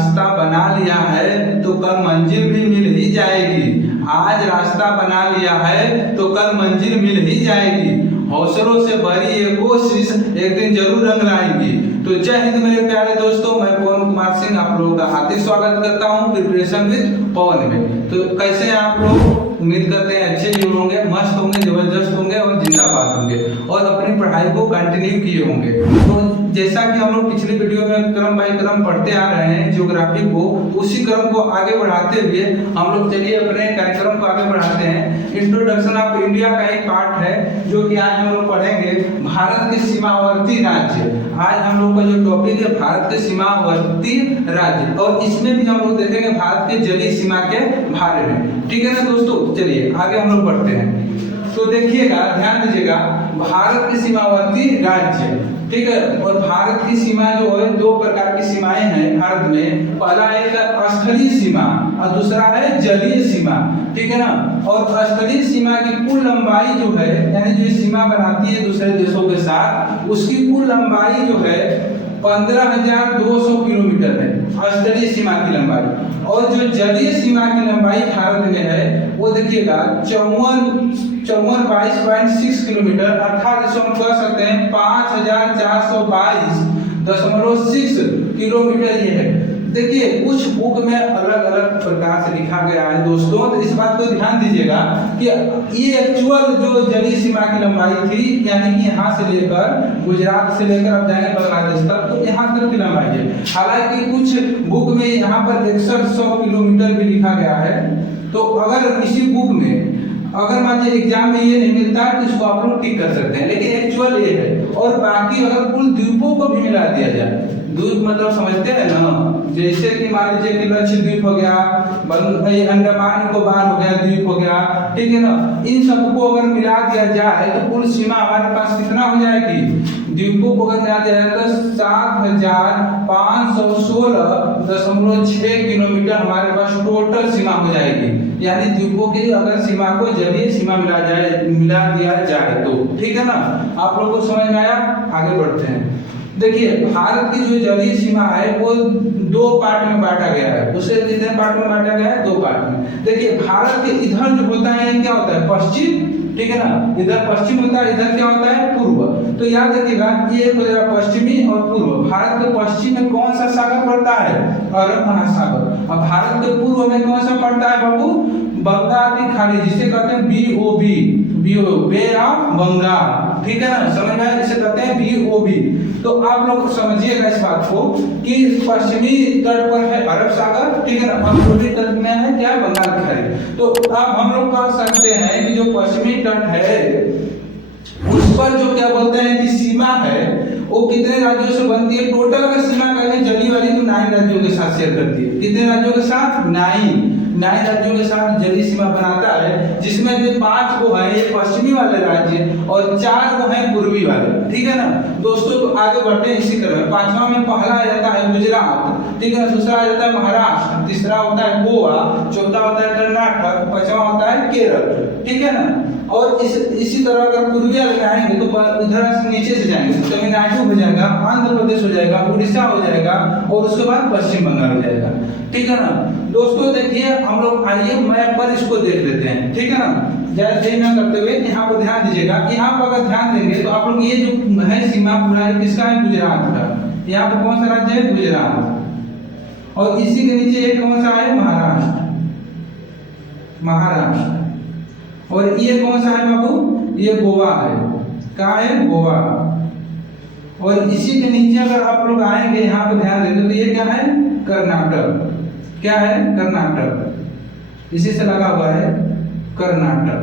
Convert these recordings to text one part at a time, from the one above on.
रास्ता बना लिया है तो कल मंजिल भी मिल ही जाएगी। आज रास्ता बना लिया है तो कल मंजिल मिल ही जाएगी। हौसलों से भरी ये कोशिश एक दिन जरूर रंग लाएगी। तो जय हिंद मेरे प्यारे दोस्तों, मैं पवन कुमार सिंह आप लोगों का हार्दिक स्वागत करता हूं प्रिपरेशन विद पवन में। तो कैसे हैं आप लोग? उम्मीद करते हैं अच्छे ही होंगे, मस्त होंगे, जबरदस्त होंगे और जिंदाबाद होंगे और अपनी पढ़ाई को कंटिन्यू किए होंगे। तो जैसा कि हम लोग पिछली वीडियो में क्रम बाय क्रम पढ़ते आ रहे हैं ज्योग्राफी को, उसी क्रम को आगे बढ़ाते हुए हम लोग चलिए अपने कार्यक्रम को आगे बढ़ाते हैं। इंट्रोडक्शन ऑफ इंडिया का एक पार्ट है जो कि आज हम लोग पढ़ेंगे भारत के सीमावर्ती राज्य। आज हम लोग का जो टॉपिक है भारत के सीमावर्ती राज्य, और इसमें भी हम लोग देखेंगे भारत के जलीय सीमा के बारे में। ठीक है ना दोस्तों, चलिए आगे हम लोग बढ़ते हैं। तो देखिएगा, ध्यान दीजिएगा, भारत के सीमावर्ती राज्य, ठीक है। और भारत की सीमा जो है, दो प्रकार की सीमाएं हैं भारत में। पहला एक स्थलीय सीमा और दूसरा है जलीय सीमा, ठीक है ना। और स्थलीय सीमा की कुल लंबाई जो है, यानी जो सीमा बनाती है दूसरे देशों के साथ, उसकी कुल लंबाई जो है 15,200 किलोमीटर है स्थलीय सीमा की लंबाई। और जो जलीय सीमा की लंबाई भारत में है वो देखिएगा 52.6 किलोमीटर, अर्थात इसको हम कह सकते हैं 5,422.6 किलोमीटर ये है। देखिए कुछ बुक में अलग अलग प्रकार से लिखा गया है दोस्तों, तो इस बात को ध्यान दीजिएगा कि ये एक्चुअल जो जलीय सीमा की लंबाई थी, यानी कि यहाँ से लेकर गुजरात से लेकर अब जाएंगे बांग्लादेश तक, तो यहाँ तक की लंबाई है। हालांकि कुछ बुक में यहाँ पर 6100 किलोमीटर भी लिखा गया है। तो अगर किसी बुक में अगर मान लीजिए एग्जाम में ये नहीं मिलता है तो इसको आप लोग टिक कर सकते हैं, लेकिन एक्चुअल ये है। और बाकी अगर कुल द्वीपों को भी मिला दिया जाए, द्वीप मतलब समझते हैं ना, जैसे कि मान लीजिए कि लक्षद्वीप हो गया, अंडमान निकोबार हो गया, द्वीप हो गया, ठीक है ना, इन सबको अगर मिला दिया जाए तो कुल सीमा हमारे पास कितना हो जाएगी? द्वीपों को अगर मिला दिया जाए तो 7,516.6 किलोमीटर हमारे पास टोटल सीमा हो जाएगी। यानी द्वीपों की अगर सीमा को जलीय सीमा मिला दिया जाए तो, ठीक है ना। आप लोगों को समझ में आया? आगे बढ़ते हैं। देखिए भारत की जो जलीय सीमा है वो दो पार्ट में बांटा गया है। उसे कितने पार्ट में बांटा गया है? दो पार्ट में। देखिए भारत के इधर जो होता है क्या होता है? पश्चिम, ठीक है ना, इधर पश्चिम होता है, इधर क्या होता है? पूर्व। तो याद रखिएगा ये हो जाएगा पश्चिमी और पूर्व। भारत के पश्चिम में कौन सा सागर पड़ता है? अरब महासागर। और भारत के पूर्व में कौन सा पड़ता है बाबू? बंगाल की खाड़ी, जिसे कहते हैं BOB, बे ऑफ बंगाल, ठीक है ना, समझ में आया? जिसे कहते हैं BOB। तो आप लोग समझिएगा इस बात को कि पश्चिमी तट पर है अरब सागर, ठीक है ना, और पूर्वी तट में है क्या? बंगाल की खाड़ी। तो अब हम लोग कह सकते हैं कि जो पश्चिमी तट है उस पर जो क्या बोलते हैं कि सीमा है वो कितने राज्यों से बनती है? टोटल अगर सीमा करें जली वाली तो 9 राज्यों के साथ शेयर करती है। कितने राज्यों के साथ? 9 राज्यों के साथ जलीय सीमा बनाता है, जिसमें से 5 को है ये पश्चिमी वाले राज्य और 4 को है पूर्वी वाले, ठीक है ना दोस्तों। तो आगे बढ़ते हैं इसी क्रम में। 5वां में पहला आ जाता है गुजरात, ठीक है, दूसरा आ जाता है महाराष्ट्र, तीसरा होता है गोवा, चौथा होता है कर्नाटक, 5वां होता है केरल, ठीक है ना। और इसी तरह अगर पूर्वी वाले आएंगे तो इधर से नीचे से जाएंगे तो तमिलनाडु हो जाएगा, आंध्र प्रदेश हो जाएगा, उड़ीसा हो जाएगा और उसके बाद पश्चिम बंगाल हो जाएगा, ठीक है ना दोस्तों। देखिए हम लोग आइए मैप पर इसको देख लेते हैं, ठीक है ना। ज्यादा देर ना करते हुए यहाँ पर ध्यान दीजिएगा। यहाँ पर अगर ध्यान देंगे तो आप लोग ये जो है सीमा पूरा किसका है? गुजरात का। यहाँ पर कौन सा राज्य है? गुजरात। और इसी के नीचे एक कौन सा है? महाराष्ट्र। और ये कौन सा है बाबू? ये गोवा है। कहाँ है? गोवा। और इसी के नीचे अगर आप लोग आएंगे यहाँ पर ध्यान देंगे तो ये क्या है? कर्नाटक। क्या है? कर्नाटक। इसी से लगा हुआ है कर्नाटक।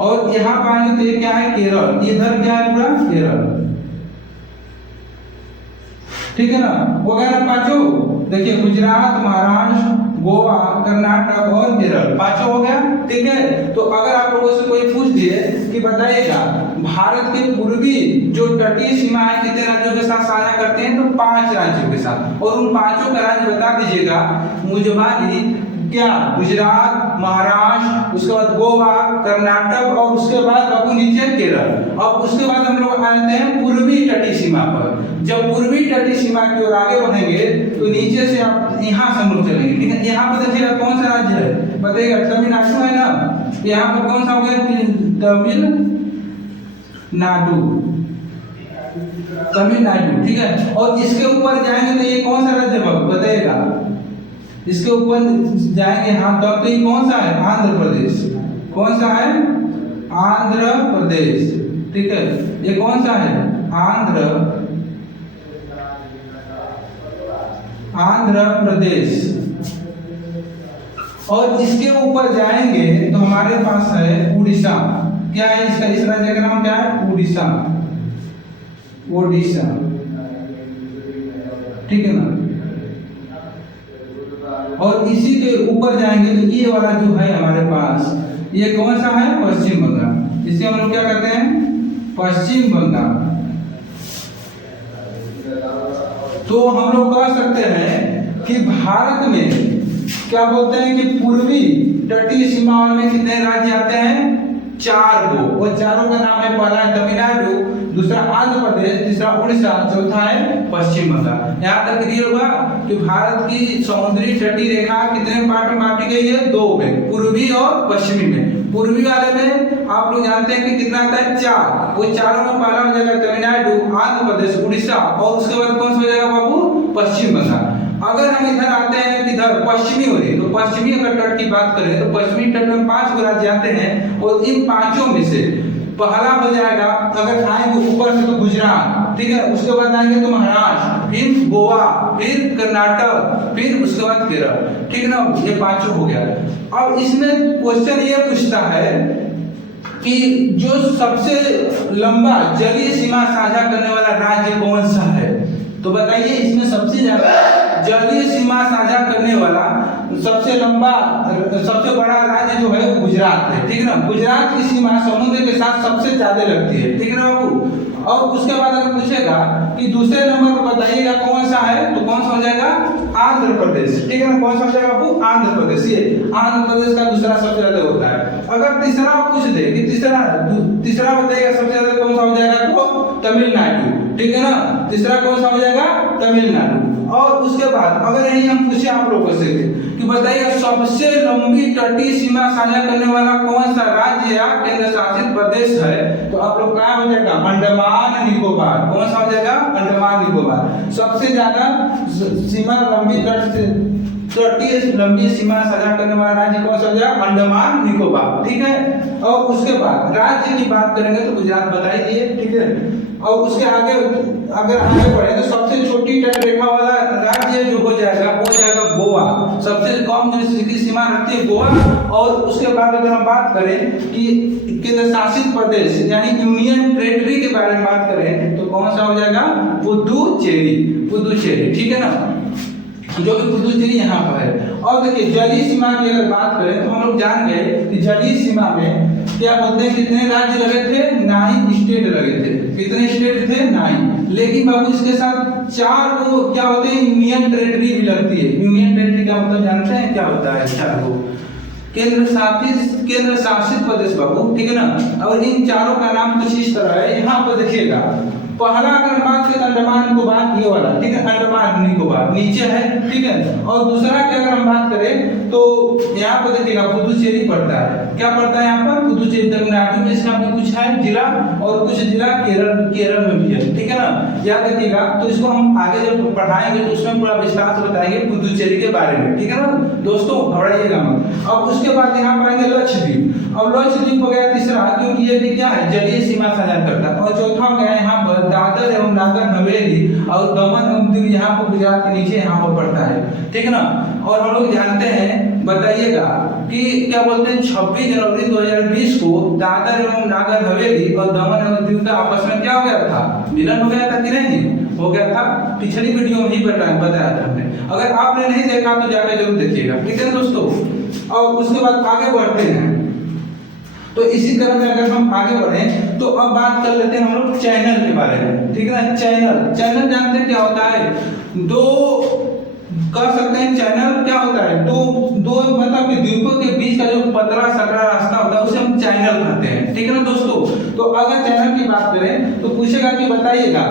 और यहाँ पर आएंगे तो ये क्या है? केरल। इधर क्या है? पूरा केरल, ठीक है ना। हो गया ना पांचों? देखिए गुजरात, महाराष्ट्र, गोवा, कर्नाटक और केरल, 5 हो गया, ठीक है। तो अगर आप लोगों से कोई पूछ दिए कि बताइएगा भारत के पूर्वी जो तटीय सीमा है कितने राज्यों के साथ साझा करते हैं, तो 5 राज्यों के साथ। और उन 5 का राज्य बता दीजिएगा। मुझे क्या? गुजरात, महाराष्ट्र, उसके बाद गोवा, कर्नाटक और उसके बाद बाबू नीचे केरल। और उसके बाद हम लोग आते हैं पूर्वी तटीय सीमा पर। जब पूर्वी तटीय सीमा की ओर आगे बढ़ेंगे तो नीचे से आप यहाँ से हम लोग चलेंगे, ठीक है। यहाँ पर देखिएगा कौन सा राज्य है, बताइएगा, तमिलनाडु है ना। यहाँ पर कौन सा हो गया, तमिलनाडु, ठीक है। और इसके ऊपर जाएंगे तो ये कौन सा राज्य है बताइएगा, इसके ऊपर जाएंगे हाँ तब तो ये कौन सा है, आंध्र प्रदेश। कौन सा है, आंध्र प्रदेश, ठीक है। ये कौन सा है, आंध्र प्रदेश। और इसके ऊपर जाएंगे तो हमारे पास है उड़ीसा। क्या है इसका, इस राज्य का नाम क्या है, उड़ीसा, ओडिशा, ठीक है ना। और इसी के ऊपर जाएंगे तो ये वाला जो है हमारे पास, ये कौन सा है, पश्चिम बंगाल। इसे हम लोग क्या कहते हैं, पश्चिम बंगाल। तो हम लोग कह सकते हैं कि भारत में क्या बोलते हैं कि पूर्वी तटीय सीमा में कितने राज्य आते हैं, 4 गो। वो चारों का नाम है, पहला है तमिलनाडु, दूसरा आंध्र प्रदेश, तीसरा उड़ीसा, चौथा है पश्चिम बंगाल। यहाँ तक क्लियर हुआ कि भारत की समुद्री तटीय रेखा कितने पार्ट में बांटी गई है, 2 में, पूर्वी और पश्चिमी में। पूर्वी वाले में आप लोग जानते हैं कि कितना आता है, 4। वो चारों में पहला हो जाएगा तमिलनाडु, आंध्र प्रदेश, उड़ीसा, और उसके बाद कौन सा हो जाएगा बाबू, पश्चिम बंगाल। अगर हम इधर आते हैं कि इधर पश्चिमी हो रही, तो पश्चिमी अगर तट की बात करें तो पश्चिमी तट में 5 गो राज्य आते हैं। और इन 5 में से पहला हो जाएगा, अगर आएंगे ऊपर से तो गुजरात, ठीक है। उसके बाद आएंगे तो महाराष्ट्र, फिर गोवा, फिर कर्नाटक, फिर उसके बाद केरल, ठीक है ना। ये 5 हो गया। अब इसमें क्वेश्चन ये पूछता है कि जो सबसे लंबा जलीय सीमा साझा करने वाला राज्य कौन सा है। तो बताइए, इसमें सबसे ज्यादा जलीय सीमा साझा करने वाला सबसे लंबा, सबसे बड़ा राज्य जो है वो गुजरात है, ठीक है ना। गुजरात की सीमा समुद्र के साथ सबसे ज्यादा लगती है, ठीक है ना बाबू। और उसके बाद अगर पूछेगा कि दूसरे नंबर पर बताइएगा कौन सा है, तो कौन सा हो जाएगा, आंध्र प्रदेश, ठीक है ना। कौन सा हो जाएगा बाबू, आंध्र प्रदेश। ये आंध्र प्रदेश का दूसरा सबसे ज्यादा होता है। अगर तीसरा पूछ दे कि तीसरा बताइएगा सबसे ज्यादा कौन सा हो जाएगा, तो तमिलनाडु, ठीक है ना। तीसरा कौन सा हो जाएगा, तमिलनाडु। और उसके बाद अगर यही हम पूछे आप लोगों से कि बताइए सबसे लंबी तटीय सीमा साझा करने वाला कौन सा राज्य या केंद्र शासित प्रदेश है, तो आप लोग क्या हो जाएगा, अंडमान निकोबार। कौन सा हो जाएगा, अंडमान निकोबार। सबसे ज्यादा सीमा लंबी तटीय लंबी सीमा साझा करने वाला राज्य कौन सा हो जाएगा, अंडमान निकोबार, ठीक है। और उसके बाद राज्य की बात करेंगे तो गुजरात बता ही दिए, ठीक है। और उसके आगे अगर आगे बढ़े तो सबसे छोटी तट रेखा वाला राज्य जो हो जाएगा वो हो जाएगा गोवा। सबसे कम जिसकी सीमा रखती है गोवा। और उसके बाद अगर हम बात करें कि केंद्र शासित प्रदेश यानी यूनियन टेरिटरी के बारे में बात करें तो कौन सा हो जाएगा, पुदुचेरी, ठीक है ना, जो कि पुदुचेरी यहाँ पर है। और देखिए जलीय सीमा की अगर बात करें तो हम लोग जान गए कि जलीय सीमा में क्या बोलते हैं, कितने राज्य लगे थे, 9 स्टेट लगे थे। कितने स्टेट थे, 9। लेकिन बाबू इसके साथ 4 को क्या होते हैं, यूनियन टेरिटरी भी लगती है। यूनियन टेरिटरी का मतलब जानते हैं क्या होता है, 4 को केंद्र शासित प्रदेश बाबू, ठीक है ना। और इन चारों का नाम कुछ इस तरह है। यहाँ पर देखिएगा, पहला अगर बात करें अंडमान निकोबार, ये वाला, ठीक है, अंडमान निकोबार नीचे है, ठीक है। और दूसरा की अगर हम बात करें तो यहाँ पर देखिएगा पुदुचेरी पड़ता है। क्या पड़ता है यहाँ पर, पुदुचेरी। तमिलनाडु में इसका कुछ है जिला और कुछ जिला केरल में भी है, ठीक है ना। याद रखिएगा। तो इसको हम आगे जब पढ़ाएंगे तो उसमें पूरा विस्तार से बताएंगे पुदुचेरी के बारे में, ठीक है ना दोस्तों, घबराइएगा मत। अब उसके बाद यहाँ पर आएंगे लक्षद्वीप। अब लक्षद्वीप हो गया तीसरा, क्योंकि ये भी क्या है, जलीय सीमा साझा करता है। और चौथा हो गया यहाँ पर दादर एवं नागर हवेली और दमन एवं दीव, यहाँ पर गुजरात के नीचे यहाँ पर पड़ता है, ठीक है ना। और हम लोग जानते हैं, बताइएगा कि क्या बोलते हैं 26 जनवरी 2020 को दादर एवं नागर हवेली और दमन एवं दीव का आपस में क्या हो गया था, मिलन हो गया था कि नहीं हो गया था। पिछली वीडियो में ही बताया था हमने। अगर आपने नहीं देखा तो जाकर जरूर देखिएगा, ठीक है दोस्तों। और उसके बाद आगे बढ़ते हैं। तो इसी तरह से अगर हम आगे बढ़े तो अब बात कर लेते हैं हम लोग चैनल के बारे में, ठीक है ना। चैनल जानते हैं क्या होता है, कह सकते हैं चैनल क्या होता है, दो मतलब कि द्वीपों के बीच का जो पतला सकरा रास्ता होता है उसे हम चैनल कहते हैं, ठीक है ना दोस्तों। तो अगर चैनल की बात करें तो पूछेगा कि बताइएगा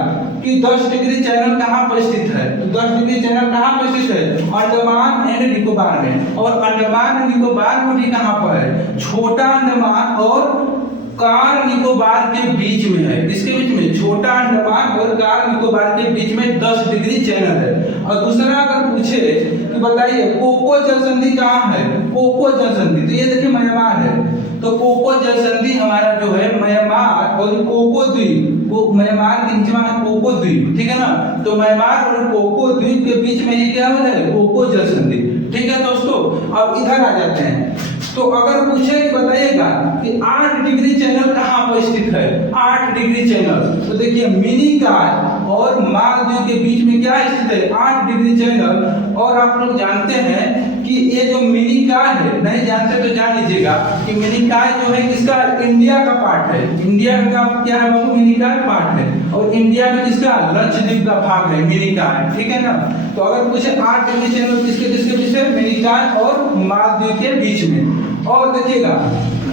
कि 10 डिग्री चैनल कहाँ पर स्थित है। तो 10 डिग्री चैनल कहाँ पर स्थित है, अंडमान एंड निकोबार में। और अंडमान एंड निकोबार में भी कहाँ पर है, छोटा अंडमान और कार निकोबार के बीच में है। इसके बीच में छोटा अंडमान और कार निकोबार के बीच में 10 डिग्री चैनल है। और दूसरा अगर पूछे कि बताइए कोको जलसंधि कहाँ है, कोको जलसंधि, तो ये देखिए म्यांमार है। तो कोको जलसंधि हमारा जो है म्यांमार और कोको द्वीप, वो म्यांमार के नीचे है कोको द्वीप, ठीक है ना। तो म्यांमार और कोको द्वीप के बीच में ये क्या है, कोको जलसंधि, ठीक है दोस्तों। अब इधर आ जाते हैं। तो अगर पूछे कि बताइएगा कि 8 डिग्री चैनल कहाँ पर स्थित है, 8 डिग्री चैनल, तो देखिए मिनिकॉय और मालदीव के बीच में क्या स्थित है, 8 डिग्री चैनल। और आप लोग जानते हैं कि ये जो मिनिकॉय है, नहीं जानते तो जान लीजिएगा कि मिनिकॉय जो है किसका, इंडिया का पार्ट है। इंडिया का क्या है बाबू, मिनिकॉय पार्ट है। और इंडिया में किसका, लक्षद्वीप का भाग है मिनिकॉय, ठीक है ना। तो अगर पूछे 8 डिग्री चैनल किसके किसके बीच है, मिनिकॉय और मालदीव के बीच में। और देखिएगा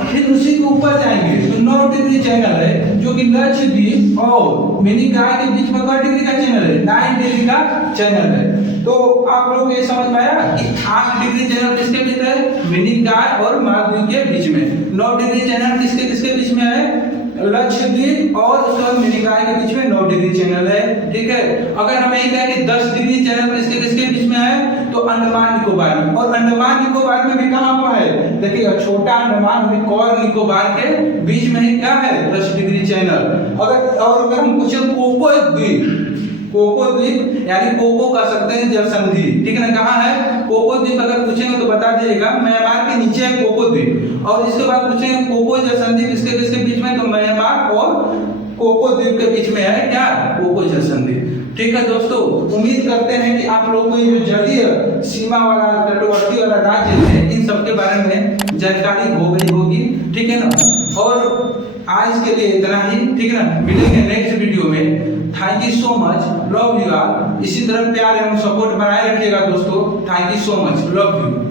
फिर उसी के ऊपर जाएंगे तो 9 डिग्री चैनल है जो कि लक्षद्वीप और मिनिकॉय के बीच में 9 डिग्री का चैनल है, 9 डिग्री का चैनल है। तो आप लोग ये समझ पाया कि 8 डिग्री चैनल किसके बीच है, मिनिकॉय और मालदीव के बीच में। 9 डिग्री चैनल किसके किसके बीच में है, लक्षद्वीप और उसके मिनिकॉय के बीच में 9 डिग्री चैनल है, ठीक है। अगर हमें ये कहें कि 10 डिग्री चैनल किसके किसके बीच में है, तो अंडमान निकोबार में। और अंडमान निकोबार में भी कहां पर है, देखिएगा छोटा अंडमान और निकोबार के बीच में ही क्या है, 10 डिग्री चैनल। अगर हम पूछे कोको द्वीप, कोको द्वीप यानी कोको कह सकते हैं जलसंधि, ठीक है ना, कहाँ है कोको द्वीप। अगर पूछेंगे तो बता दीजिएगा म्यांमार के नीचे है कोको द्वीप। और इसके बाद पूछेंगे कोको जलसंधि किसके किसके बीच में, तो म्यांमार और कोको द्वीप के बीच में है क्या, कोको जलसंधि, ठीक है दोस्तों। उम्मीद करते हैं कि आप लोगों को ये जो जलीय सीमा वाला तटवर्ती वाला राज्य है इन सब के बारे में जानकारी हो गई होगी, ठीक है ना। और आज के लिए इतना ही, ठीक है ना। मिलेंगे नेक्स्ट वीडियो में। Thank you so much, love you all. इसी तरह प्यार एवं सपोर्ट बनाए रखिएगा दोस्तों। Thank you so much, love you.